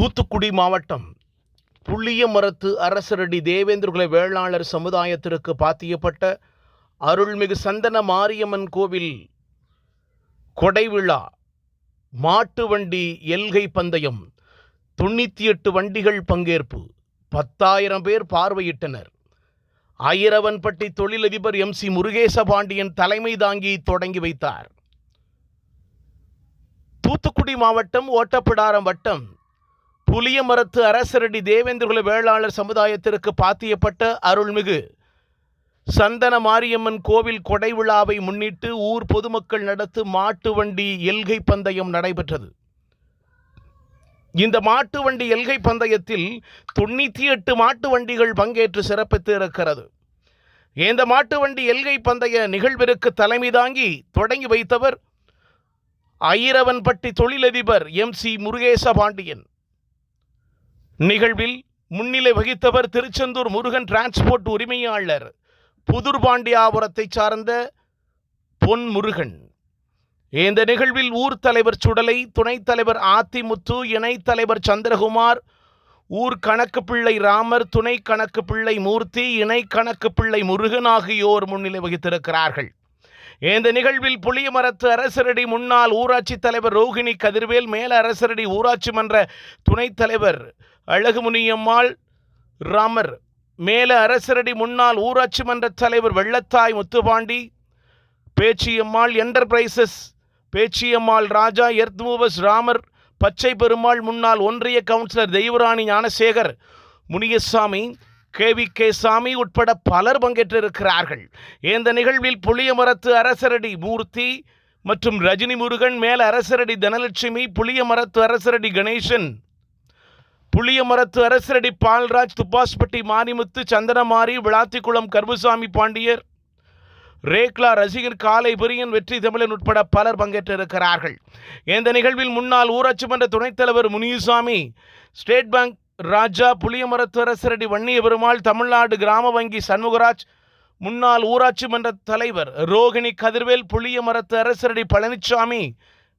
தூத்துக்குடி மாவட்டம் புளியமரத்து அரசரடி தேவேந்திரகுல வேளாளர் சமுதாயத்திற்கு பாத்தியப்பட்ட அருள்மிகு சந்தன மாரியம்மன் கோவில் கொடைவிழா மாட்டு வண்டி எல்கை பந்தயம் 98 வண்டிகள் பங்கேற்பு 10,000 பேர் பார்வையிட்டனர். ஐரவன்பட்டி தொழிலதிபர் MC முருகேசபாண்டியன் தலைமை தாங்கி தொடங்கி வைத்தார். தூத்துக்குடி மாவட்டம் ஓட்டப்பிடாரம் வட்டம் புளியமரத்து அரசரடி தேவேந்திரகுல வேளாளர் சமுதாயத்திற்கு பாத்தியப்பட்ட அருள்மிகு சந்தன மாரியம்மன் கோவில் கொடை விழாவை முன்னிட்டு ஊர் பொதுமக்கள் நடத்து மாட்டு வண்டி எல்கை பந்தயம் நடைபெற்றது. இந்த மாட்டு வண்டி எல்கை பந்தயத்தில் 98 மாட்டு வண்டிகள் பங்கேற்று சிறப்பித்து இருக்கிறது. இந்த மாட்டு வண்டி எல்கை பந்தய நிகழ்விற்கு தலைமை தாங்கி தொடங்கி வைத்தவர் ஐரவன்பட்டி தொழிலதிபர் MC முருகேசபாண்டியன். நிகழ்வில் முன்னிலை வகித்தவர் திருச்செந்தூர் முருகன் டிரான்ஸ்போர்ட் உரிமையாளர் புதுர்பாண்டியாபுரத்தை சார்ந்த பொன் முருகன். இந்த நிகழ்வில் ஊர் தலைவர் சுடலை, துணைத் தலைவர் ஆத்திமுத்து, இணைத் தலைவர் சந்திரகுமார், ஊர் கணக்கு பிள்ளை ராமர், துணை கணக்கு பிள்ளை மூர்த்தி, இணை கணக்கு பிள்ளை முருகன் ஆகியோர் முன்னிலை வகித்திருக்கிறார்கள். இந்த நிகழ்வில் புளியமரத்து அரசரடி முன்னாள் ஊராட்சி தலைவர் ரோகிணி கதிர்வேல், மேல அரசரடி ஊராட்சி மன்ற துணைத் தலைவர் அழகுமுனியம்மாள் ராமர், மேல அரசரடி முன்னாள் ஊராட்சி மன்ற தலைவர் வெள்ளத்தாய் முத்துப்பாண்டி, பேச்சியம்மாள் என்டர்பிரைசஸ் பேச்சியம்மாள் ராஜா, எர்த் மூவர்ஸ் ராமர், பச்சை பெருமாள், முன்னாள் ஒன்றிய கவுன்சிலர் தெய்வராணி ஞானசேகர், முனியசாமி, KVK சாமி உட்பட பலர் பங்கேற்றிருக்கிறார்கள். இந்த நிகழ்வில் புளியமரத்து அரசரடி மூர்த்தி மற்றும் ரஜினி முருகன், மேல அரசரடி தனலட்சுமி, புளியமரத்து அரசரடி கணேசன், புளியமரத்து அரசரடி பால்ராஜ், துப்பாஸ்பட்டி மாரிமுத்து, சந்தனமாரி, விளாத்திக்குளம் கருப்புசாமி பாண்டியர், ரேக்லா ரசிகர், காலை பிரியன், வெற்றி தமிழன் உட்பட பலர் பங்கேற்றிருக்கிறார்கள். இந்த நிகழ்வில் முன்னாள் ஊராட்சி மன்ற துணைத் தலைவர் முனியசாமி, ஸ்டேட் பேங்க் ராஜா, புளியமரத்து அரசரடி வன்னிய பெருமாள், தமிழ்நாடு கிராம வங்கி சண்முகராஜ், முன்னாள் ஊராட்சி மன்ற தலைவர் ரோகிணி கதிர்வேல், புளியமரத்து அரசரடி பழனிசாமி,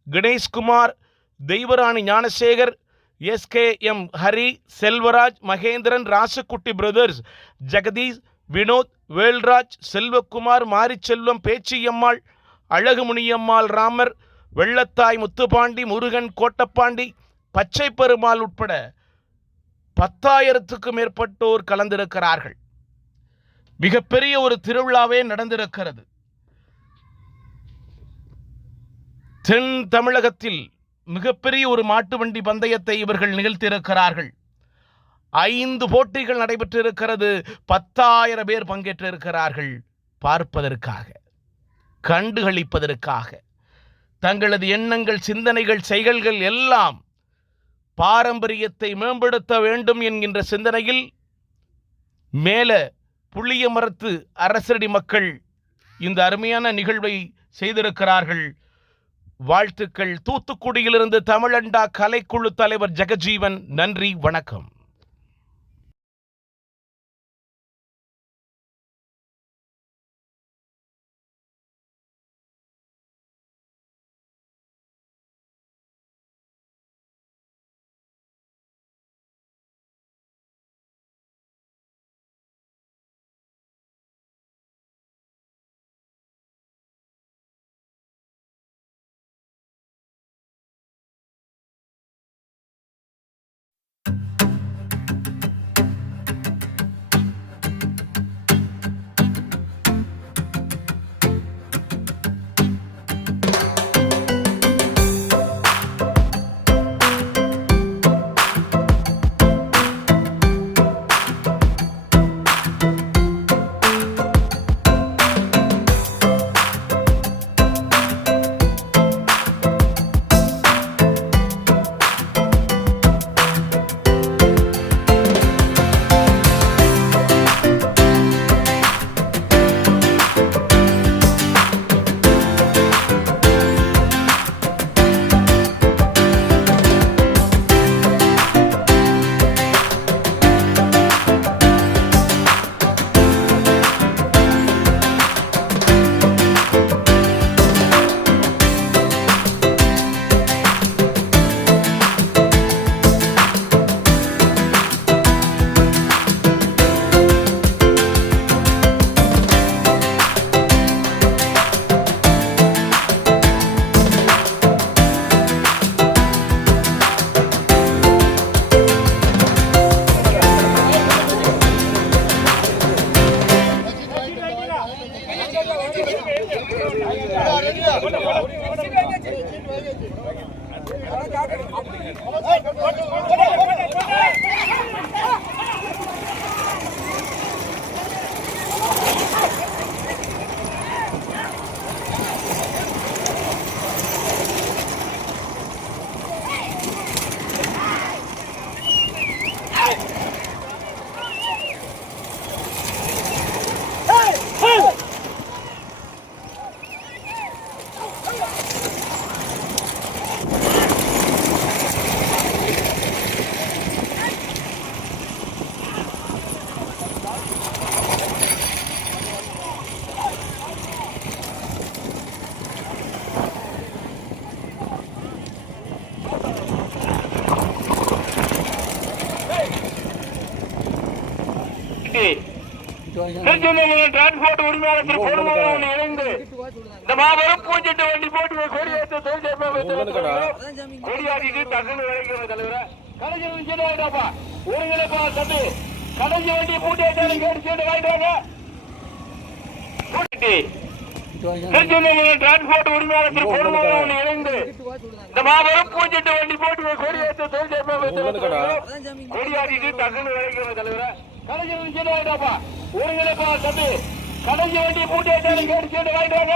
கணேஷ்குமார், தெய்வராணி ஞானசேகர், SKM ஹரி, செல்வராஜ், மகேந்திரன், ராசக்குட்டி பிரதர்ஸ், ஜெகதீஷ், வினோத், வேல்ராஜ், செல்வக்குமார், மாரிச்செல்வம், பேச்சியம்மாள், அழகுமுனியம்மாள் ராமர், வெள்ளத்தாய் முத்துப்பாண்டி, முருகன் கோட்டப்பாண்டி, பச்சை பெருமாள் உட்பட 10,000க்கும் மேற்பட்டோர் கலந்திருக்கிறார்கள். மிகப்பெரிய ஒரு திருவிழாவே நடந்திருக்கிறது. தென் தமிழகத்தில் மிகப்பெரிய ஒரு மாட்டு வண்டி பந்தயத்தை இவர்கள் நிகழ்த்தியிருக்கிறார்கள். 5 போட்டிகள் நடைபெற்றிருக்கிறது. 10,000 பேர் பங்கேற்றிருக்கிறார்கள். பார்ப்பதற்காக, கண்டுகளிப்பதற்காக, தங்களது எண்ணங்கள், சிந்தனைகள், செய்கைகள் எல்லாம் பாரம்பரியத்தை மேம்படுத்த வேண்டும் என்கின்ற சிந்தனையில் மேல புளியமரத்து அரசரடி மக்கள் இந்த அருமையான நிகழ்வை செய்திருக்கிறார்கள். வாழ்த்துக்கள். தூத்துக்குடியிலிருந்து தமிழண்டா கலைக்குழு தலைவர் ஜெகஜீவன். நன்றி, வணக்கம். டிரான்ஸ்போர்ட் உரிமையாளர் இணைந்து இந்த மாபெரும் பூஞ்செட்டு வண்டி போட்டு கொடியேற்ற கொடியாடிட்டு தகவல் வழங்குகிற தலைவரை கலைஞர் ஒருங்கிணைப்பா தம்பி கலைஞர் வண்டி பூட்டேற்றாலும் கேட்டு சேர்ந்து வாங்கிட்டாங்க. டிரான்ஸ்போர்ட் உரிமையாளர் இணைந்து இந்த மாபெரும் பூஞ்செட்டு வண்டி போட்டு கொடியேற்ற கொடியாடிட்டு தகவல் வழங்குகிற தலைவரை கலைஞர் ஒருங்கிணைப்பா தம்பி கலைஞர் வண்டி பூட்டேற்றாலும் கேட்டு சேர்ந்து வாங்கிட்டாங்க.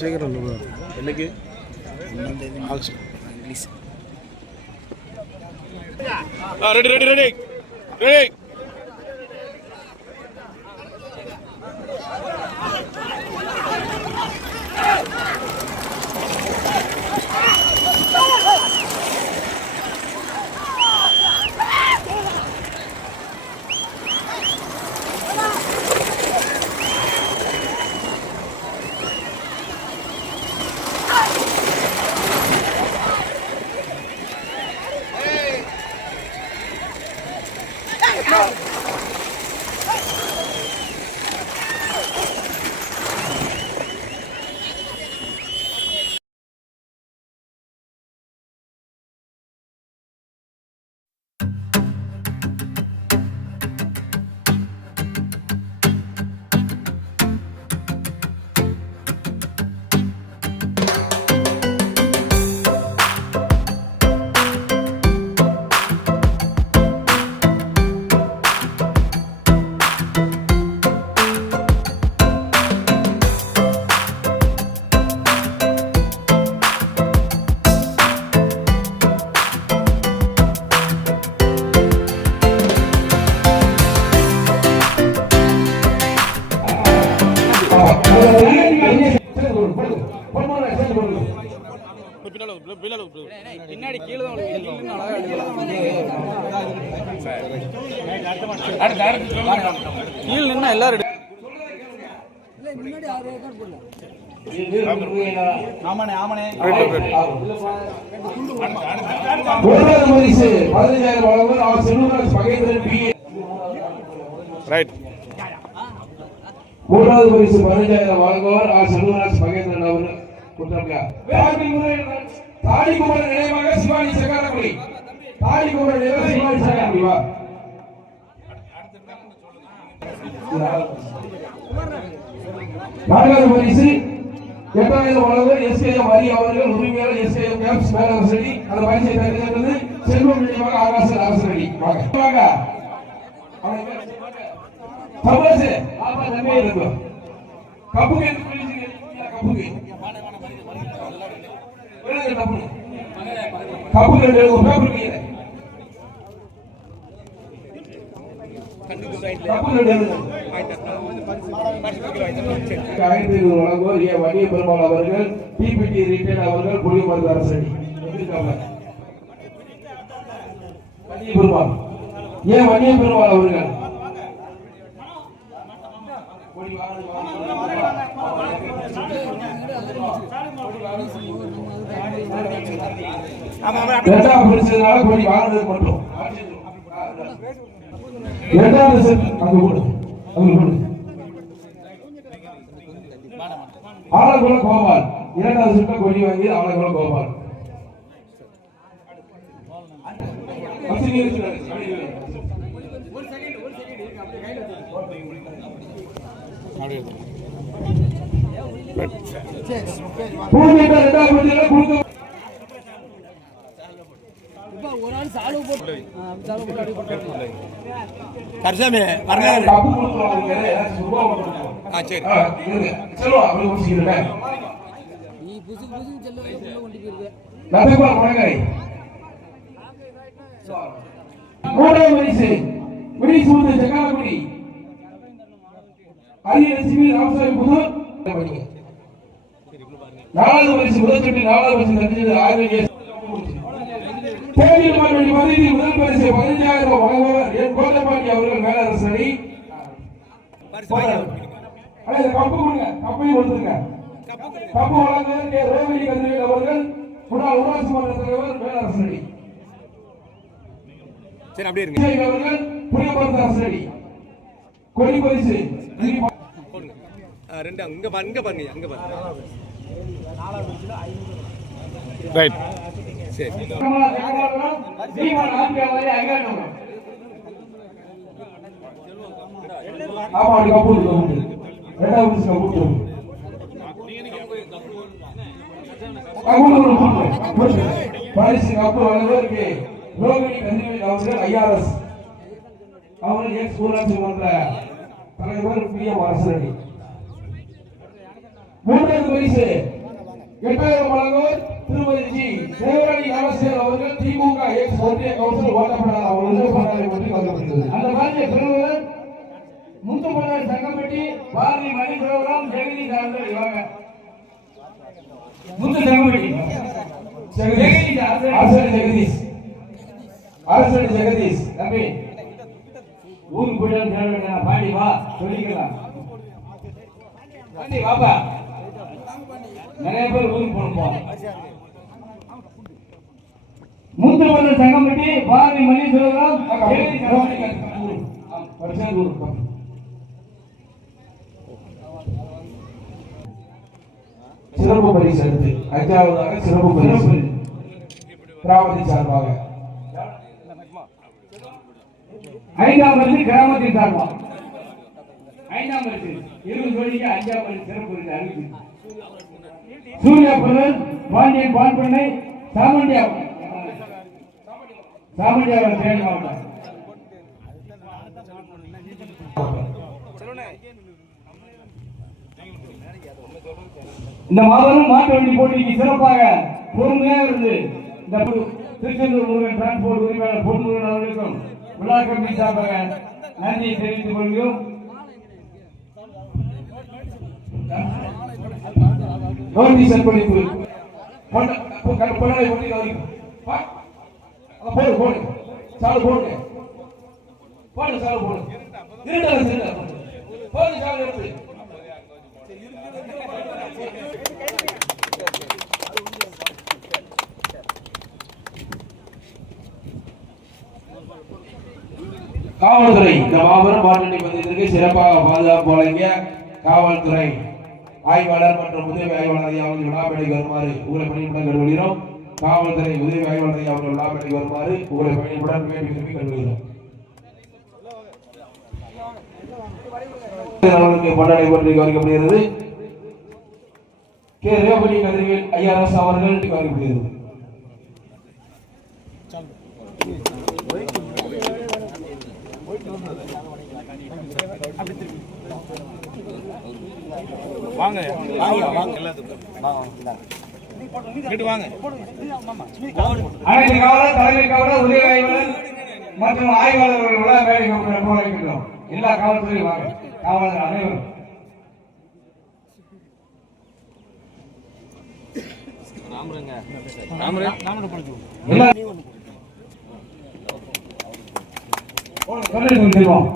சேகரன் என்னைக்கு ரெடி ரெடி ரெடி ரெடி பின்னாடி கீழே தான் கீழே நின்னா எல்லாரும் ஆமாண்ணே ஆமாண்ணே. 15,000 வழங்குவர் அவர் செல்வராஜ் மகேந்திரன் பி. ரைட். 3வது பரிசு 15,000 வழங்குவர் அவர் செல்வராஜ் மகேந்திரன் அவர்கள் கொடுத்தாங்க. தாடிக்குமரன் நினைவாக சிவானி சகாரக்குடி. தாடிக்குமரன் நினைவாக சிவானி சகாரக்குடி வா. 4வது பரிசு 8,000 வழங்குவர் எஸ்கேஎம் ஹரி அவர்கள் உரிமையாளர் எஸ்கேஎம் கேப்ஸ் மேலரசடி. அந்த பரிசை பெறுகிறது செல்வம் நினைவாக ஆகாசன் அரசடி. வாங்க தமிழசே ஆமா நம்பி இருக்கு. கப்புக்கு கப்புக்கு கப்புக்கு ஒரு பேப்பர் கீழே வழங்குவோர் ஏ வணிக பெருமாள் அவர்கள் டிபிடி ரிட்டையர்ட் அவர்கள் புளியமருந்து அரசடி. பெருமாள் ஏ வணிக பெருமாள் அவர்கள் இரண்டாவது பரிசுனால கோடி வாங்குறது மட்டும். இரண்டாவது செட் அங்க போடு ஆலகுல கோபால். இரண்டாவது செட்ல கோடி வாங்கி ஆலகுல கோபால். நாலாவது பரிசு முதல் சுற்று 4வது பரிசு தந்தது ஆர்வீஎஸ். தேனியில் மறுபடி மதுரையில் முதல் பரிசு 15,000 வழங்குவர் என் கோட்டப்பாண்டி அவர்கள் மேலரசடி. கப்பு கொடுங்க, கப்பையும் கொடுத்துருங்க. கப்பு வழங்குவர் கே ரோகிணி கதிரவேல் அவர்கள் முன்னாள் ஊராட்சி மன்ற தலைவர் மேலரசடி. சரி அப்படியே இருங்க. அவர்கள் புளியமருந்து அரசடி. கொடி பரிசு ரெண்டு அங்க பாருங்க அங்க பாருங்க. ரைட். சரி பரிசு கப்பு வழங்குவதற்கு ரோகிணி கதிரவேல் அவர்கள் ஐஆர்எஸ் அவர்கள் எக்ஸ் ஊராட்சி மன்ற தலைவர் பிஎம் அரசடி. 3வது பரிசு 8,000 வழங்குவர் திருமதி ஜி தேவராணி நாமசேகர் அவர்கள் திமுக எக்ஸ் ஒன்றிய கவுன்சில் ஓட்டப்படாத அவர்கள் பணத்தை பற்றி கலந்துள்ளது. அந்த பரிசை பெறுவர் முத்துப்பண்ணாடி சங்கம்பட்டி பாரதி மணிபுரம் ஜெகதீஷ் அவர்கள். இவங்க முத்து சங்கம்பட்டி அரசடி ஜெகதீஷ் தம்பி ஊருக்கு போயிட்டு பாடி வா சொல்லிக்கலாம். பாப்பா நிறைய பேர் ஊருக்கு போனோம். முத்துப்பண்ண சங்கம்பட்டி பாரதி மணீஸ்வரம் சிறப்பு பரிசு எடுத்து 5வதாக சிறப்பு பரிசு கிராமத்தின் சார்பாக. 5ஆம் பரிசு கிராமத்தின் சார்பாக. 5ஆம் பரிசு 20 கோடிக்கு 5ஆம் பரிசு சிறப்பு பரிசு அறிவிப்பு. சூர்யா புரல் பாண்டியன் பான்பண்ணை சாமண்டியாவன் தேனி மாவட்டம். இந்த மாபெரும் மாட்டு வண்டி போட்டிக்கு சிறப்பாக பொறுமையாக இருந்து இந்த திருச்செந்தூர் முருகன் டிரான்ஸ்போர்ட் உரிமையாளர் பொன்முருகன் அவர்களுக்கும் விழா கமிட்டி சார்பாக நன்றியை தெரிவித்துக் கொள்கிறோம். நோட்டீஸ் அர்ப்பணிப்பு பொன்னாடை போட்டு கௌரிக்கும் போடு போடு சாலு போடுங்க போடு சாலு போடு இருடா போடு சாலு எடுத்து காவல்துறை இந்த மாபெரும் மாற்றணி பந்தயத்திற்கு சிறப்பாக பாதுகாப்பு வழங்கிய காவல்துறை ஆய்வாளர் மற்றும் உதவி ஆய்வாளர் அவர்கள் விழாமேடைக்கு வருமாறு உங்களை பணியுடன் கண்டுகொள்கிறோம். காவல்துறை உதவி ஆய்வாளர் அவர்கள் விழாமேடைக்கு வருமாறு உங்களை பணியுடன் வேண்டி விரும்பி கண்டுகொள்கிறோம். அவர்களுக்கு பொன்னாடை போட்டி கௌரவிக்கப்படுகிறது. கே ரேவதி கதிர்வேல் ஐஆர்எஸ் அவர்கள் கௌரவிக்கப்படுகிறது. வாங்க வாங்க எல்லாத்துக்கும் வாங்க அனைத்து காவலர் தலைமை காவலர் உதவி ஆய்வாளர் மற்றும் ஆய்வாளர்கள் வேலைக்கிறோம். எல்லா காவல்துறையும் வாங்க காவலர் அனைவரும் செல்வோம்